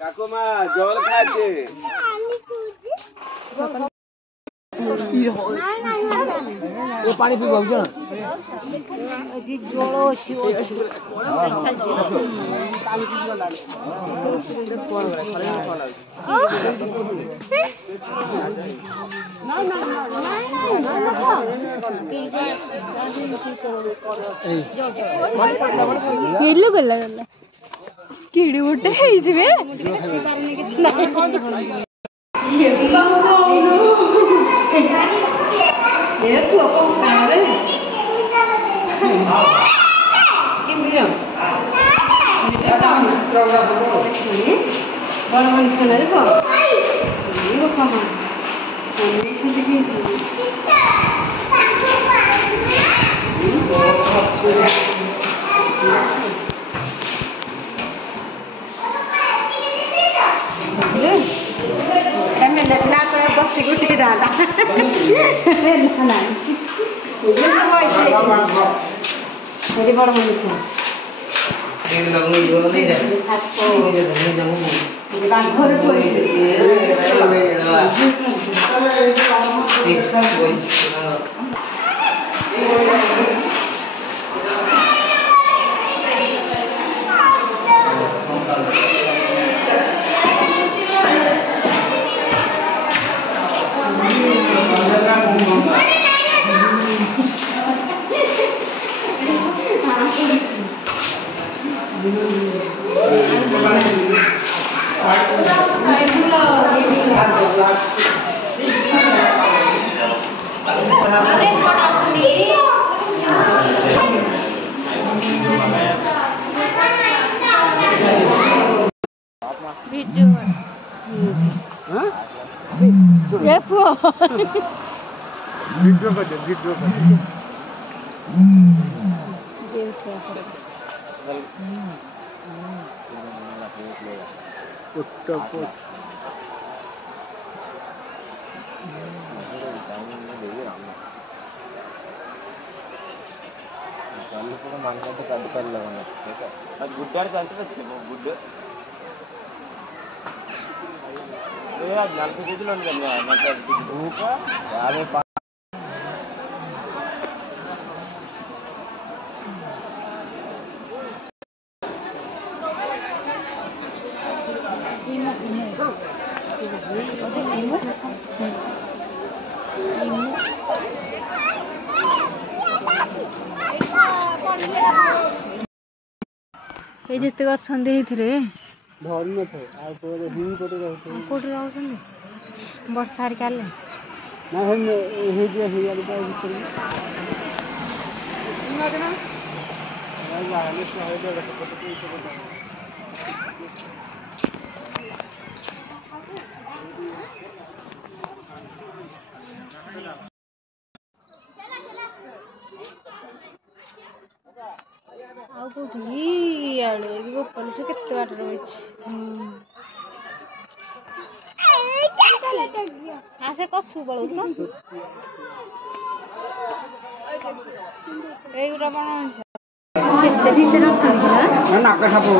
কাকুমা জল খাচ্ছে পানি পিব বুঝছো ಎಲ್ಲೂ ಗಲ್ಲ ಗಲ್ಲ ಕಿಡಿ ಊಟ ହେଇଯିବେ bossi gutti che dà jadi baru manusia ini bangun juga nih deh satu ini bangun ini bangun dua video ya po video कर ये जिते अच्छे धरी न थे वर्षा गोपाल से केते बाट रही से कछु बड़ এইগুলা বানাইছে কেতে ভিতরে আছে না নাকা খাবো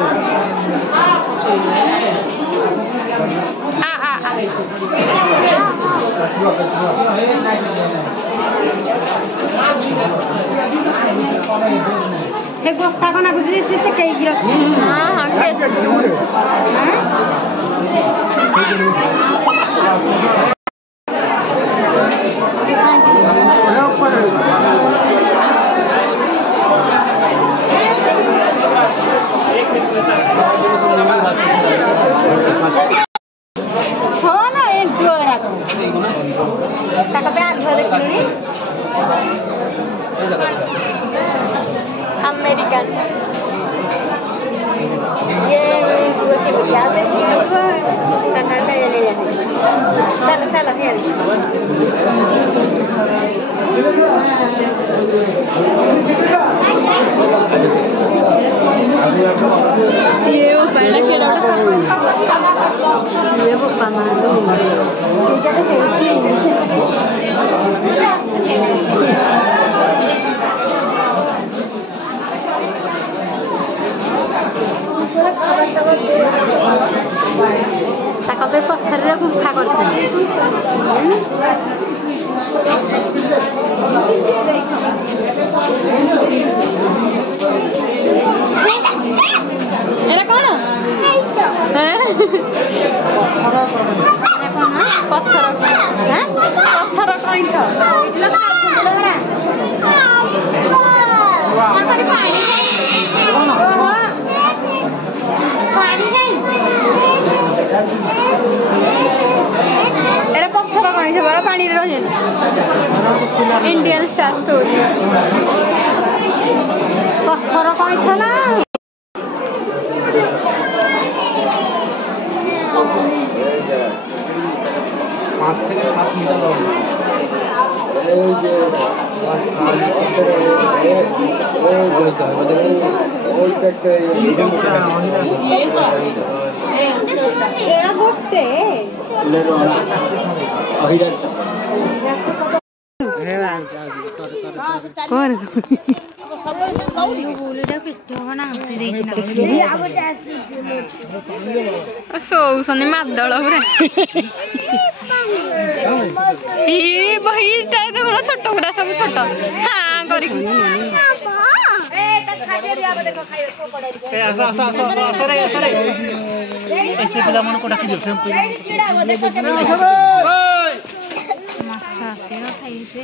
हे गोस्ता कोना गुजरी से कई गिर हां हां के अमेरिकन ये gue के बियाह sih karena ya ini चलो ya ये वो पहले के ये वो पमारो एरा कौन पत्थर पत्थर कहीं एरा पत्थर कहीं बड़ा पानी रहे इंडियन स्टार स्टोरी पत्थर कहीं ना ଶୋଉଛନ୍ତି ମାଦଳ ପୁରା ବହିଟା ଦେଖୁନ ଛୋଟ ପୁରା ସବୁ ଛୋଟ ହଁ କରିକି ମାଛ ଆସିବ ଖାଇছে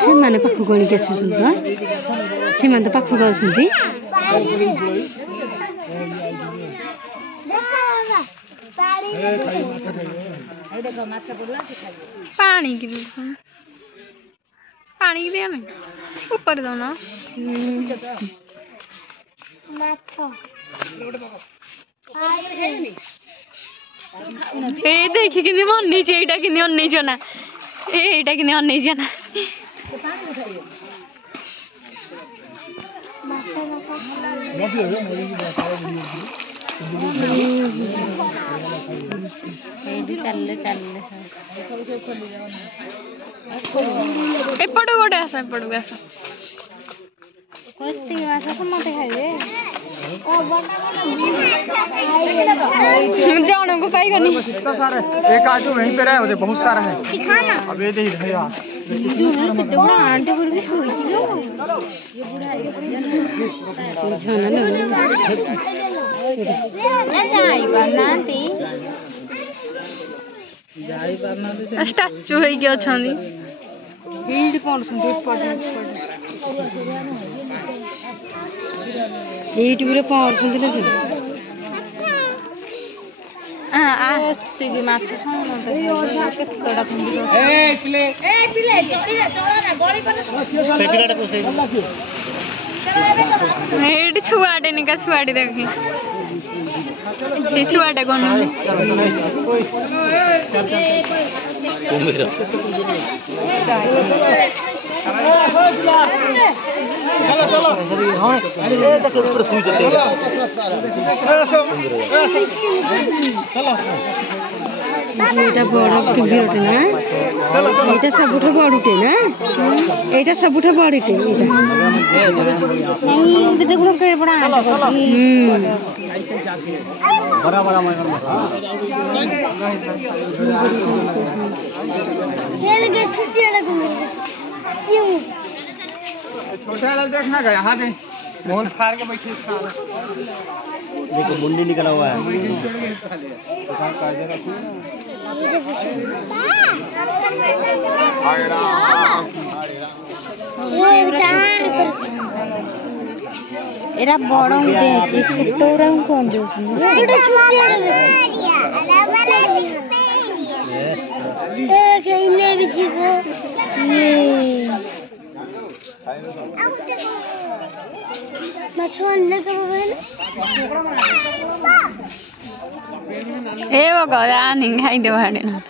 ସେମାନେ ପାଖକୁ ଆଣିକି ଆସିଛନ୍ତି ତ ସେମାନେ ତ ପାଖକୁ ଆସନ୍ତି ପାଣି କି ଦିଆ ନାଇଁ ଉପରେ ଦଉନ ଏ ଦେଖିକି ଅନେଇଛି ଏଇଟା କିନି ଅନେଇଛ ନା এইটা কিনে অনেক না এপটু গোটে আস এপটু আস মতে খাইবে जौन को पाई नहीं इतना सारा एक आटो वहीं पे रहा है बहुत सारा है अब ये देख रहे आप आंटी पर भी सोई छी लो छाना न जाई बनाती स्टैचू है के अछंदी एडी पडसंती यूट्यूब पढ़ुଛନ୍ତି ले छुआटे निका छुआटे देखी छुआटे कौन এটা বড় টিভিটা না এটা সবুঠে বড়টে না এটা সবুঠে বড়টে এটা नहीं ये देखो के बड़ा बड़ा बड़ा ये लगे छुट्टी वाला क्यों छोटा वाला देखना गया हां दे मोहन फाड़ के बैठे साला देखो मुंडी निकला हुआ है एरा बड़ उठे अछि छोटोरा कोन दो छोटा छुआ ए कइले भी जीवो ये मछुआन लगे बगल ए वो गया नहीं खाई दे भाड़े ना